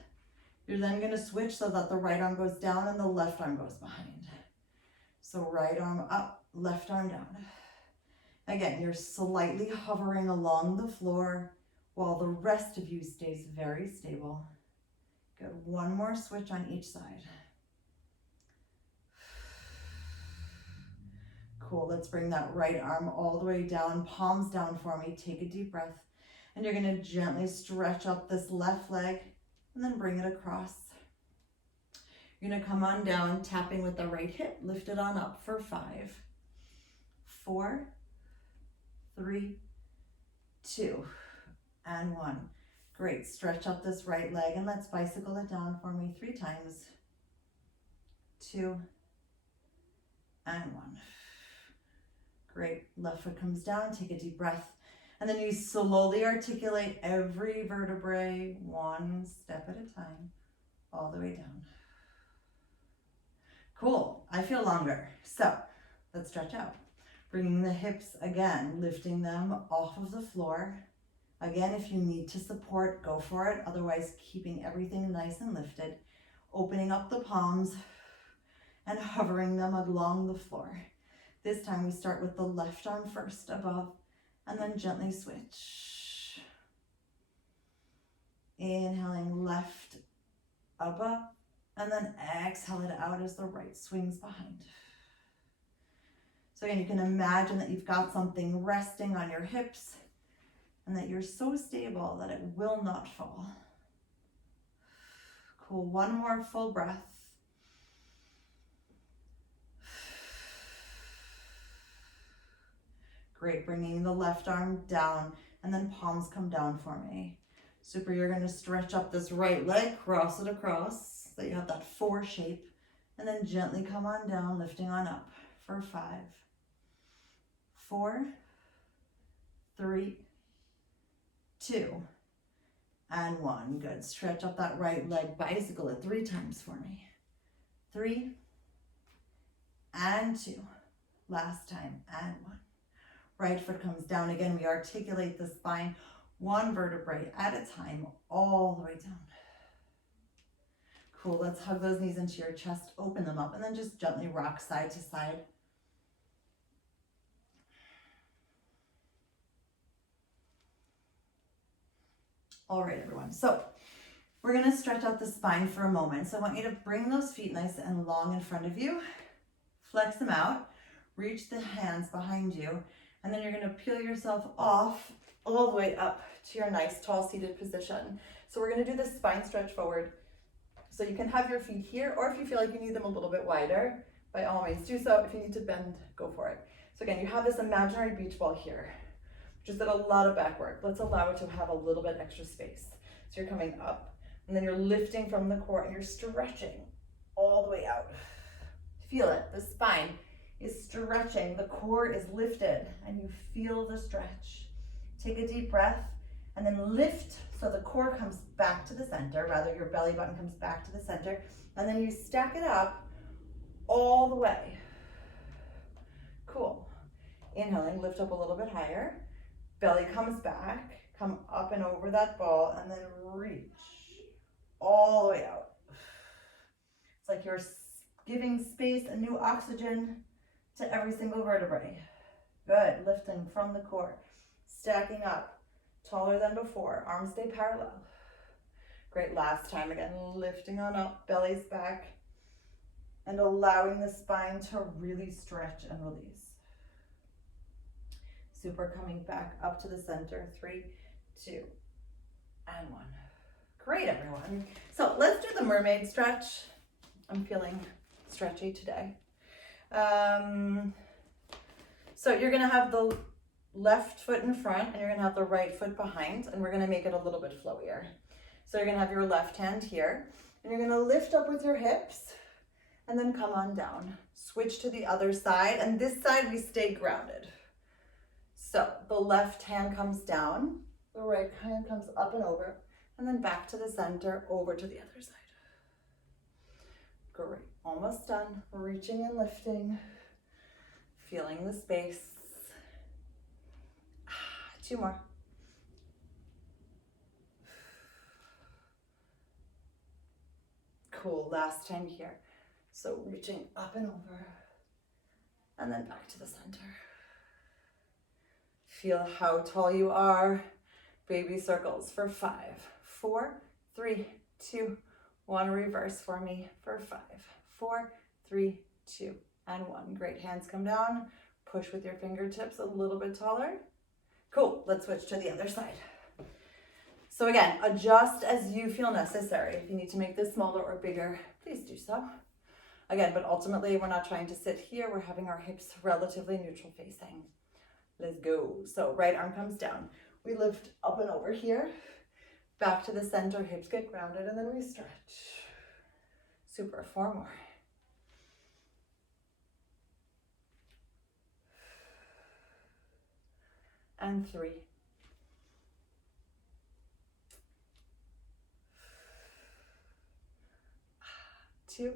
you're then gonna switch so that the right arm goes down and the left arm goes behind. So right arm up, left arm down. Again, you're slightly hovering along the floor while the rest of you stays very stable. Good, 1 more switch on each side. Cool, let's bring that right arm all the way down, palms down for me. Take a deep breath. And you're gonna gently stretch up this left leg and then bring it across. You're gonna come on down, tapping with the right hip, lift it on up for 5, 4, 3, 2, and 1. Great, stretch up this right leg and let's bicycle it down for me 3 times. 2 and 1. Great, left foot comes down, take a deep breath. And then you slowly articulate every vertebrae 1 step at a time, all the way down. Cool, I feel longer. So let's stretch out. Bringing the hips again, lifting them off of the floor. Again, if you need to support, go for it. Otherwise, keeping everything nice and lifted. Opening up the palms and hovering them along the floor. This time we start with the left arm first above and then gently switch. Inhaling left above and then exhale it out as the right swings behind. So again, you can imagine that you've got something resting on your hips and that you're so stable that it will not fall. Cool, 1 more full breath. Great, bringing the left arm down and then palms come down for me. Super, you're gonna stretch up this right leg, cross it across, so you have that 4 shape, and then gently come on down, lifting on up for 5, 4, 3, 2, and 1. Good, stretch up that right leg, bicycle it 3 times for me. 3, and 2, last time, and 1. Right foot comes down again. We articulate the spine 1 vertebrae at a time, all the way down. Cool, let's hug those knees into your chest, open them up, and then just gently rock side to side. All right, everyone. So we're gonna stretch out the spine for a moment. So I want you to bring those feet nice and long in front of you, flex them out, reach the hands behind you, and then you're gonna peel yourself off all the way up to your nice tall seated position. So we're gonna do the spine stretch forward. So you can have your feet here, or if you feel like you need them a little bit wider, by all means do so. If you need to bend, go for it. So again, you have this imaginary beach ball here, which is did a lot of back work. Let's allow it to have a little bit extra space. So you're coming up, and then you're lifting from the core, and you're stretching all the way out. Feel it, the spine is stretching, the core is lifted, and you feel the stretch. Take a deep breath, and then lift so the core comes back to the center, rather your belly button comes back to the center, and then you stack it up all the way. Cool. Inhaling, lift up a little bit higher. Belly comes back, come up and over that ball, and then reach all the way out. It's like you're giving space and new oxygen to every single vertebrae. Good, lifting from the core, stacking up, taller than before, arms stay parallel. Great, last time again, lifting on up, belly's back, and allowing the spine to really stretch and release. Super, coming back up to the center, 3, 2, and 1. Great, everyone. So let's do the mermaid stretch. I'm feeling stretchy today. So you're gonna have the left foot in front and you're gonna have the right foot behind, and we're gonna make it a little bit flowier. So you're gonna have your left hand here and you're gonna lift up with your hips and then come on down. Switch to the other side, and this side we stay grounded. So the left hand comes down, the right hand comes up and over, and then back to the center, over to the other side. Great, almost done. Reaching and lifting, feeling the space. 2 more. Cool, last time here. So reaching up and over, and then back to the center. Feel how tall you are. Baby circles for 5, 4, 3, 2, 1. Reverse for me for 5, 4, 3, 2, and 1. Great, hands come down. Push with your fingertips a little bit taller. Cool, let's switch to the other side. So again, adjust as you feel necessary. If you need to make this smaller or bigger, please do so. Again, but ultimately we're not trying to sit here. We're having our hips relatively neutral facing. Let's go. So right arm comes down. We lift up and over here. Back to the center, hips get grounded, and then we stretch. Super, 4 more. And 3. 2.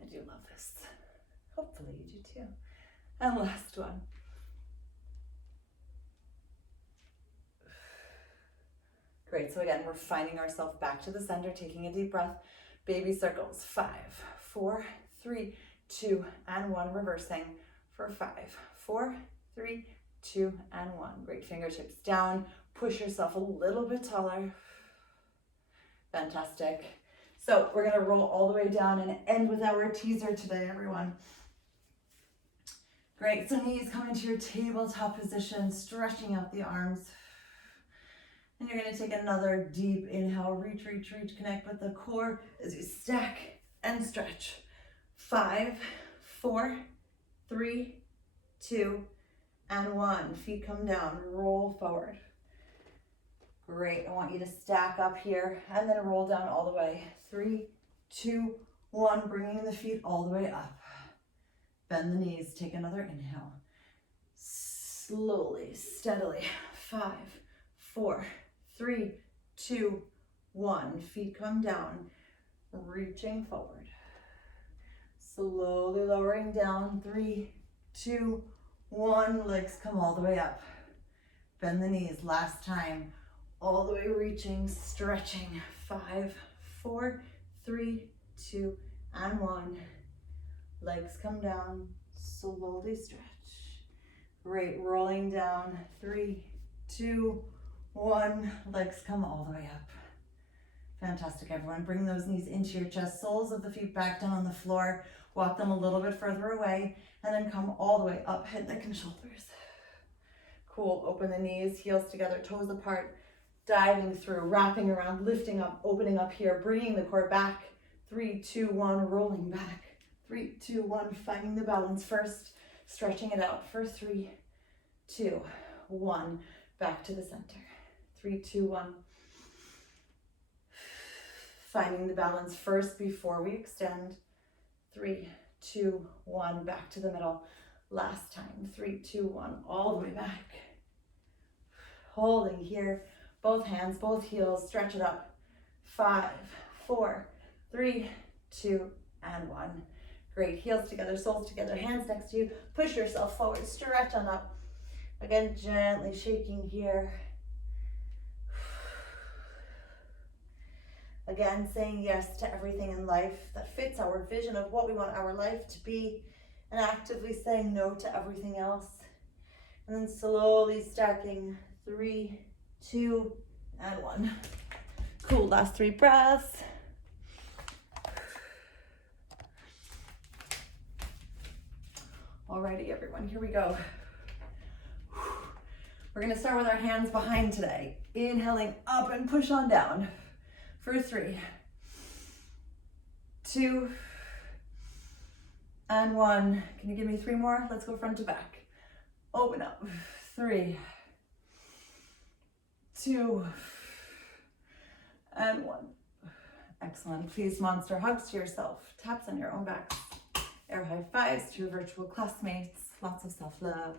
I do love this. Hopefully you do too. And last one. Great, so again, we're finding ourselves back to the center, taking a deep breath. Baby circles, 5, 4, 3, 2, and 1, reversing for 5, 4, 3, 2, and 1. Great, fingertips down, push yourself a little bit taller. Fantastic. So we're gonna roll all the way down and end with our teaser today, everyone. Great, so knees come into your tabletop position, stretching out the arms. And you're gonna take another deep inhale, reach, reach, reach, connect with the core as you stack and stretch. 5, 4, 3, 2, and 1. Feet come down, roll forward. Great, I want you to stack up here and then roll down all the way. 3, 2, 1, bringing the feet all the way up. Bend the knees, take another inhale. Slowly, steadily. 5, 4, 3, 2, 1. Feet come down, reaching forward. Slowly lowering down. 3, 2, 1. Legs come all the way up. Bend the knees, last time. All the way reaching, stretching. 5, 4, 3, 2, and 1. Legs come down, slowly stretch. Great, rolling down. 3, 2, 1. Legs come all the way up. Fantastic, everyone. Bring those knees into your chest, soles of the feet back down on the floor. Walk them a little bit further away, and then come all the way up, head, neck, and shoulders. Cool, open the knees, heels together, toes apart. Diving through, wrapping around, lifting up, opening up here, bringing the core back. 3, 2, 1, rolling back. 3, 2, 1, finding the balance first, stretching it out for 3, 2, 1, back to the center. 3, 2, 1. Finding the balance first before we extend. 3, 2, 1, back to the middle. Last time. 3, 2, 1, all the way back. Holding here. Both hands, both heels, stretch it up. 5, 4, 3, 2, and 1. Great, heels together, soles together, hands next to you. Push yourself forward, stretch on up. Again, gently shaking here. Again, saying yes to everything in life that fits our vision of what we want our life to be, and actively saying no to everything else. And then slowly stacking. 3, 2, and 1. Cool, last 3 breaths. Alrighty, everyone, here we go. We're gonna start with our hands behind today. Inhaling up and push on down for 3, 2, and 1. Can you give me 3 more? Let's go front to back. Open up. 3, 2, and 1. Excellent. Please monster hugs to yourself. Taps on your own back. Air high fives to your virtual classmates. Lots of self-love.